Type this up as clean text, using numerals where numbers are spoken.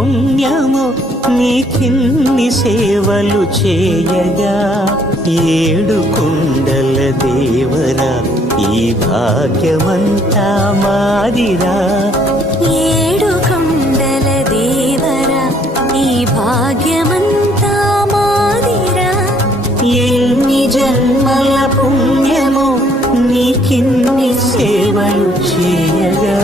పుణ్యము నీకిన్ని సేవలు చేయగా ఏడు కొండల దేవరా ఈ భాగ్యమంతా మాదిరా ఏడు కొండల దేవరా ఈ భాగ్యమంతా మాదిరా ఎన్ని జన్మల పుణ్యము నీకిన్ని సేవలు చేయగా